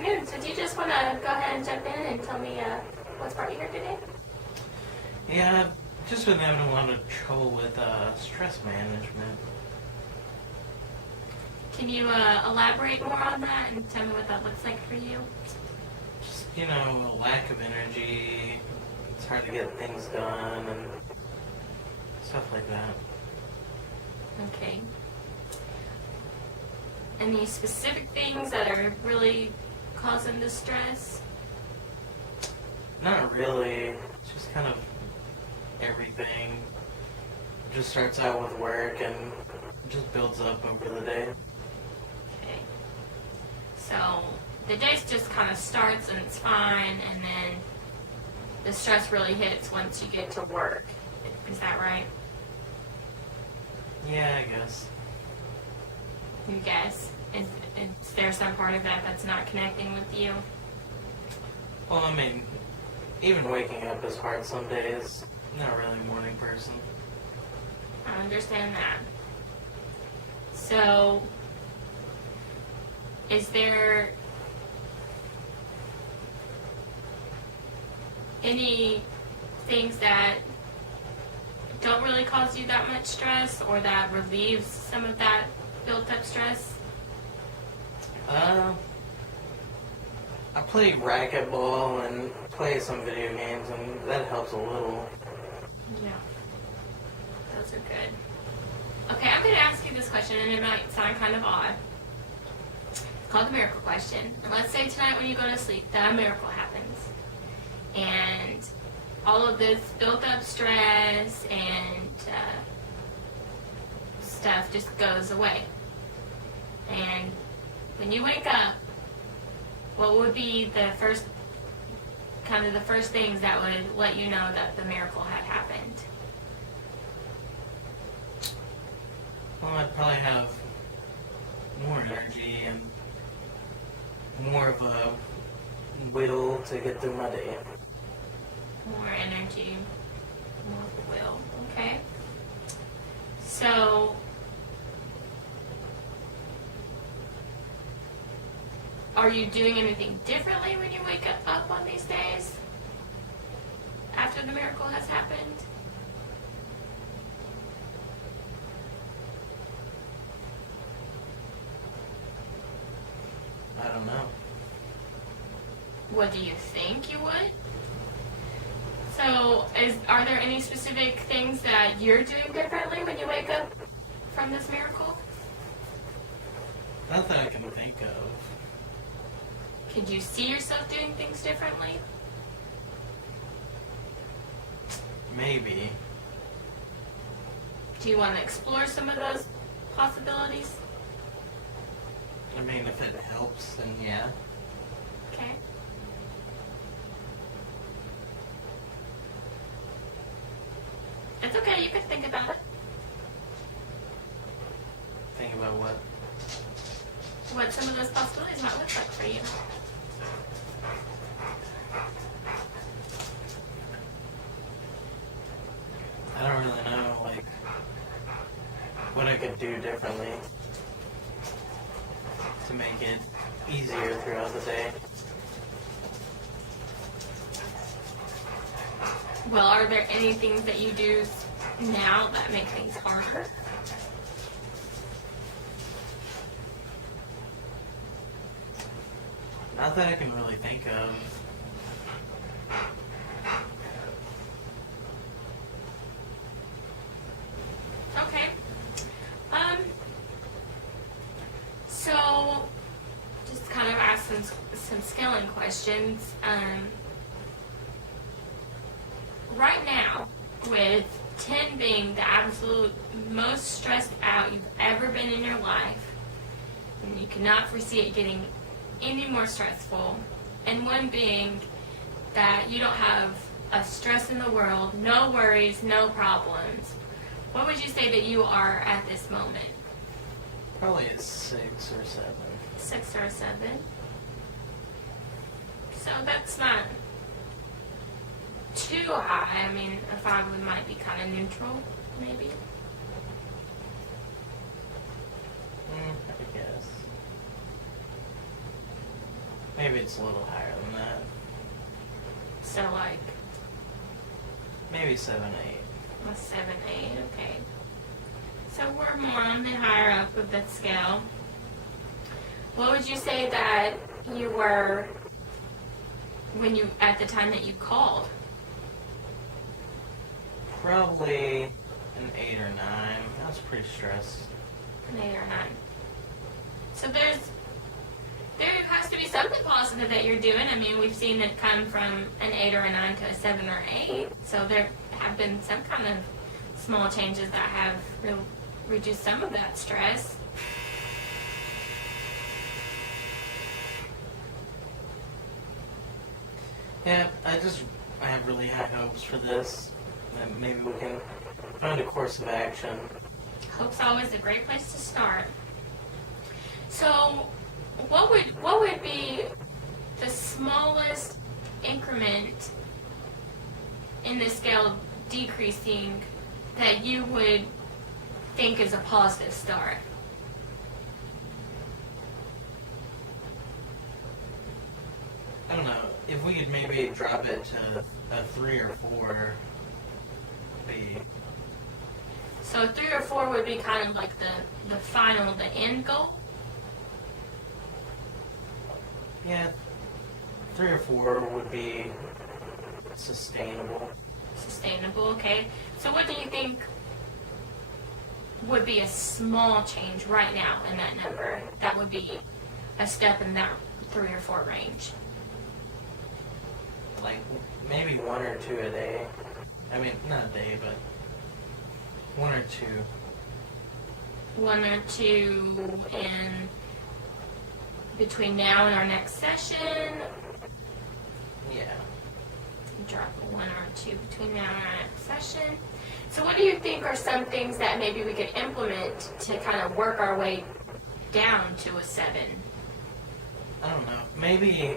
afternoon. So do you just want to go ahead and jump in and tell me what's brought you here today? Yeah, I've just been having a lot of trouble with stress management. Can you elaborate more on that and tell me what that looks like for you? Just, a lack of energy. It's hard to get things done and stuff like that. Okay. Any specific things that are really causing the stress? Not really. It's just kind of everything. It just starts out with work and just builds up over the day. Okay. So the day just kind of starts and it's fine, and then the stress really hits once you get to work. Is that right? Yeah, I guess. You guess. Is there some part of that that's not connecting with you? Well, I mean, even waking up is hard some days. Not really a morning person. I understand that. So, is there any things that don't really cause you that much stress or that relieves some of that built up stress? I play racquetball and play some video games, and that helps a little. Yeah. Those are good. Okay, I'm going to ask you this question, and it might sound kind of odd. It's called the miracle question. And let's say tonight when you go to sleep that a miracle happens. And all of this built up stress and stuff just goes away. And when you wake up, what would be the first things that would let you know that the miracle had happened? Well, I'd probably have more energy and more of a will to get through my day. More energy, more will. Okay. So, are you doing anything differently when you wake up on these days after the miracle has happened? I don't know. What do you think you would? So, are there any specific things that you're doing differently when you wake up from this miracle? Not that I can think of. Could you see yourself doing things differently? Maybe. Do you want to explore some of those possibilities? I mean, if it helps, then yeah. Okay. It's okay, you can think about it. Think about what? What some of those possibilities might look like for you. I don't really know, what I could do differently to make it easier throughout the day. Well, are there any things that you do now that make things harder? Not that I can really think of. Okay. So, just kind of ask some scaling questions. Right now, with 10 being the absolute most stressed out you've ever been in your life, and you cannot foresee it getting any more stressful, and 1 being that you don't have a stress in the world, no worries, no problems, what would you say that you are at this moment? Probably a 6 or 7. 6 or 7. So that's not too high. I mean, a 5 might be kind of neutral, maybe. I guess. Maybe maybe it's a little higher than that. So like Maybe 7, 8. a 7, 8, okay. So we're more on the higher up of that scale. What would you say that you were at the time that you called? Probably an 8 or 9. I was pretty stressed. An 8 or 9. So there has to be something positive that you're doing. I mean, we've seen it come from an 8 or a 9 to a 7 or 8. So there have been some kind of small changes that have reduced some of that stress. Yeah, I have really high hopes for this. And maybe we can find a course of action. Hope's always a great place to start. So, what would be the smallest increment in the scale decreasing that you would think is a positive start? I don't know. If we could maybe drop it to a 3 or 4, be So 3 or 4 would be kind of like the final, the end goal? yeah, 3 or 4 would be sustainable. Sustainable, okay. So what do you think would be a small change right now in that number that would be a step in that 3 or 4 range? Like maybe 1 or 2 a day. I mean, not a day, but 1 or 2. 1 or 2 in between now and our next session. Yeah. Drop a 1 or 2 between now and our next session. So what do you think are some things that maybe we could implement to kind of work our way down to a 7? I don't know. Maybe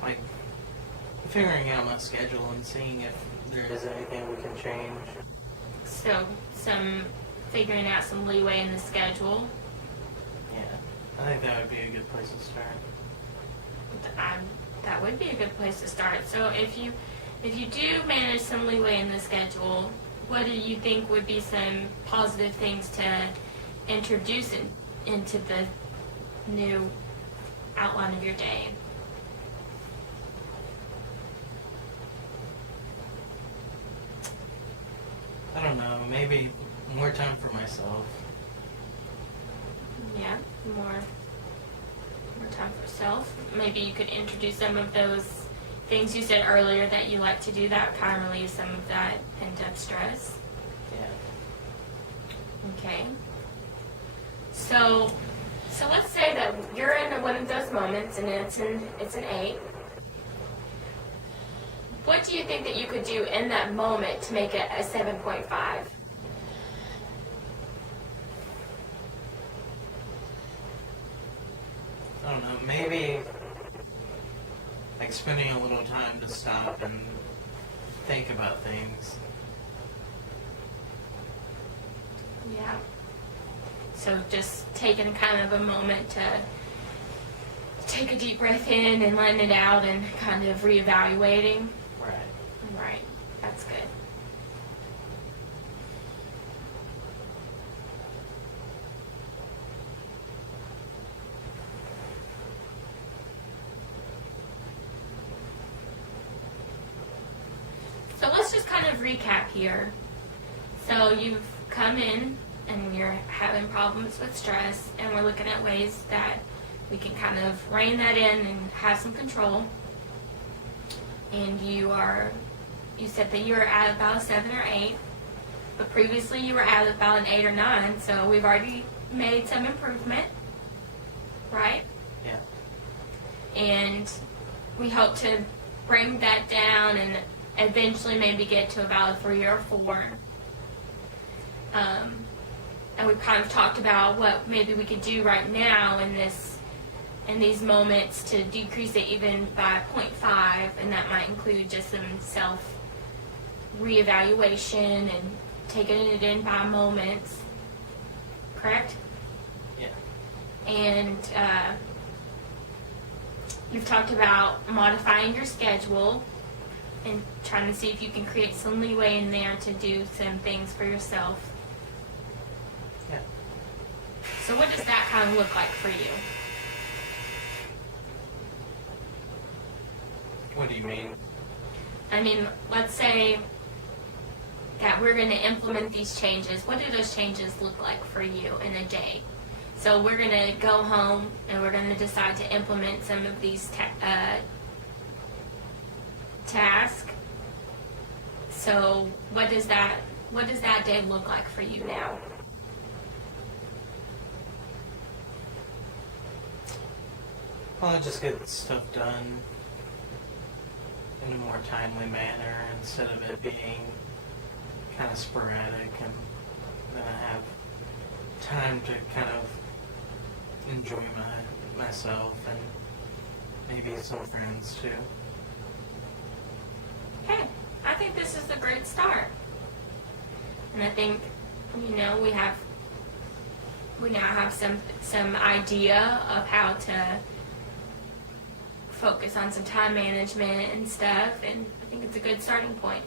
like figuring out my schedule and seeing if there is anything we can change. So some figuring out some leeway in the schedule. Yeah, I think that would be a good place to start. That would be a good place to start. So if you do manage some leeway in the schedule, what do you think would be some positive things to introduce into the new outline of your day? I don't know, maybe more time for myself. Yeah, more time for self. Maybe you could introduce some of those things you said earlier that you like to do that kind of relieve some of that pent-up stress. Yeah. Okay. So let's say that you're in one of those moments and it's an 8. What do you think that you could do in that moment to make it a 7.5? I don't know, maybe like spending a little time to stop and think about things. Yeah. So just taking kind of a moment to take a deep breath in and letting it out and kind of reevaluating. Right. Right. That's good. So let's just kind of recap here. So you've come in and you're having problems with stress, and we're looking at ways that we can kind of rein that in and have some control. And you said that you were at about a 7 or 8, but previously you were at about an 8 or 9, so we've already made some improvement, right? Yeah. And we hope to bring that down and eventually maybe get to about a 3 or 4. And we've kind of talked about what maybe we could do right now in these moments to decrease it even by 0.5, and that might include just some self reevaluation and taking it in by moments. Correct? Yeah. And You've talked about modifying your schedule and trying to see if you can create some leeway in there to do some things for yourself. Yeah. So what does that kind of look like for you? What do you mean? I mean, let's say that we're going to implement these changes. What do those changes look like for you in a day? So we're going to go home and we're going to decide to implement some of these tasks. So what does that day look like for you now? Well, I just get stuff done in a more timely manner instead of it being kind of sporadic, and then I have time to kind of enjoy myself and maybe some friends too. Okay, I think this is a great start. And I think, we now have some idea of how to focus on some time management and stuff, and I think it's a good starting point.